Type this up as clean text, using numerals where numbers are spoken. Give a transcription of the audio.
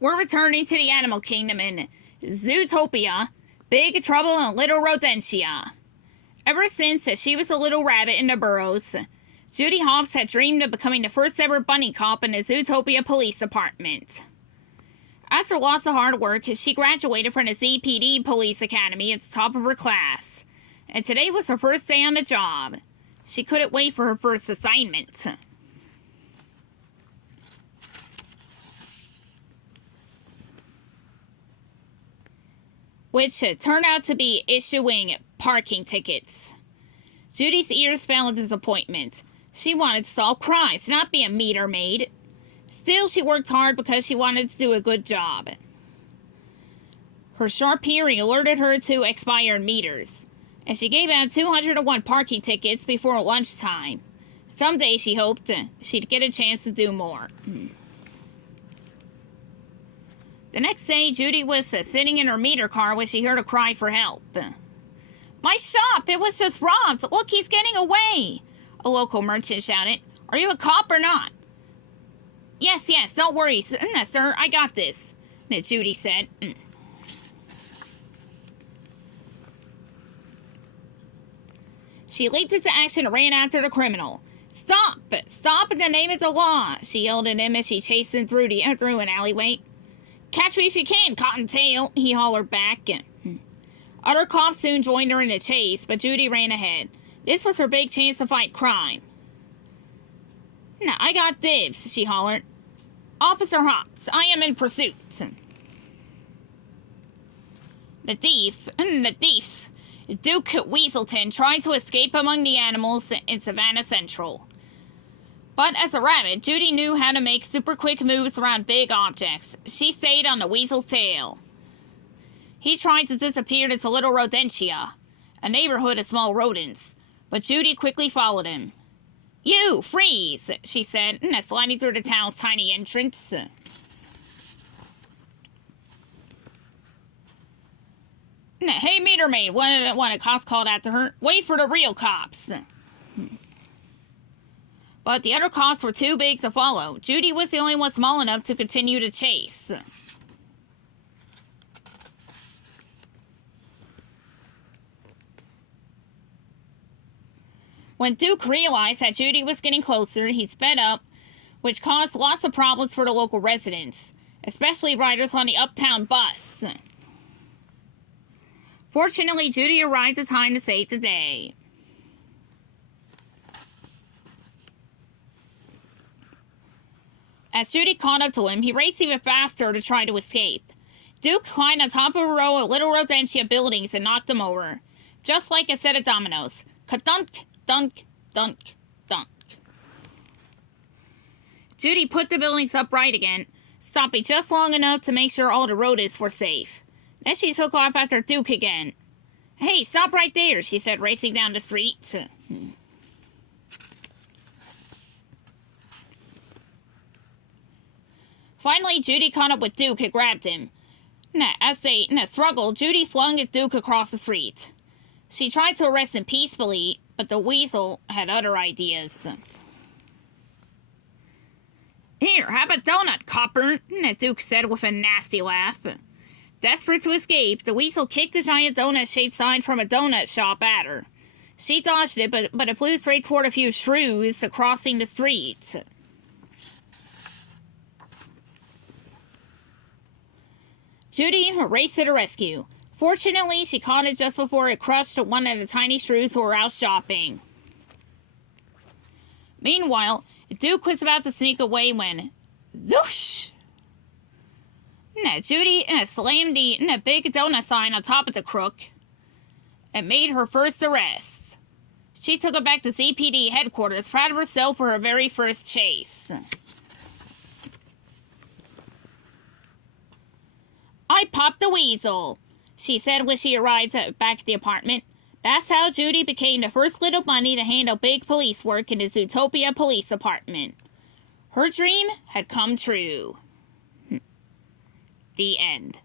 We're returning to the animal kingdom in Zootopia, Big Trouble in Little Rodentia. Ever since she was a little rabbit in the burrows, Judy Hopps had dreamed of becoming the first ever bunny cop in the Zootopia Police Department. After lots of hard work, she graduated from the ZPD Police Academy at the top of her class, and today was her first day on the job. She couldn't wait for her first assignment. Which turned out to be issuing parking tickets. Judy's ears fell in disappointment. She wanted to solve crimes, not be a meter maid. Still, she worked hard because she wanted to do a good job. Her sharp hearing alerted her to expired meters, and she gave out 201 parking tickets before lunchtime. Someday, she hoped, she'd get a chance to do more. The next day, Judy was sitting in her meter car when she heard a cry for help. "My shop! It was just robbed! Look, he's getting away!" A local merchant shouted. "Are you a cop or not?" Yes, don't worry, sir, I got this," Judy said. She leaped into action and ran after the criminal. Stop! Stop in the name of the law!" she yelled at him as she chased him through an alleyway. "Catch me if you can, Cottontail," he hollered back. Other cops soon joined her in the chase, but Judy ran ahead. This was her big chance to fight crime. "Now, I got dibs," she hollered. "Officer Hopps, I am in pursuit." The thief, Duke Weaselton, tried to escape among the animals in Savannah Central. But as a rabbit, Judy knew how to make super quick moves around big objects. She stayed on the weasel's tail. He tried to disappear into Little Rodentia, a neighborhood of small rodents, but Judy quickly followed him. "You, freeze," she said, sliding through the town's tiny entrance. "Hey, meter maid," one of the cops called after her. "Wait for the real cops." But the other cops were too big to follow. Judy was the only one small enough to continue the chase. When Duke realized that Judy was getting closer, he sped up, which caused lots of problems for the local residents, especially riders on the uptown bus. Fortunately, Judy arrived in time to save the day. As Judy caught up to him, he raced even faster to try to escape. Duke climbed on top of a row of Little Rodentia buildings and knocked them over, just like a set of dominoes. Ka-dunk, dunk, dunk, dunk. Judy put the buildings upright again, stopping just long enough to make sure all the rodents were safe. Then she took off after Duke again. "Hey, stop right there," she said, racing down the street. Finally, Judy caught up with Duke and grabbed him. As they struggled, Judy flung at Duke across the street. She tried to arrest him peacefully, but the weasel had other ideas. "Here, have a donut, copper," Duke said with a nasty laugh. Desperate to escape, the weasel kicked the giant donut-shaped sign from a donut shop at her. She dodged it, but it flew straight toward a few shrews crossing the street. Judy raced to the rescue. Fortunately, she caught it just before it crushed one of the tiny shrews who were out shopping. Meanwhile, Duke was about to sneak away when... Zoosh! Judy slammed the big donut sign on top of the crook and made her first arrest. She took it back to ZPD headquarters, proud of herself for her very first chase. "I popped the weasel," she said when she arrived back at the apartment. That's how Judy became the first little bunny to handle big police work in the Zootopia Police Department. Her dream had come true. The end.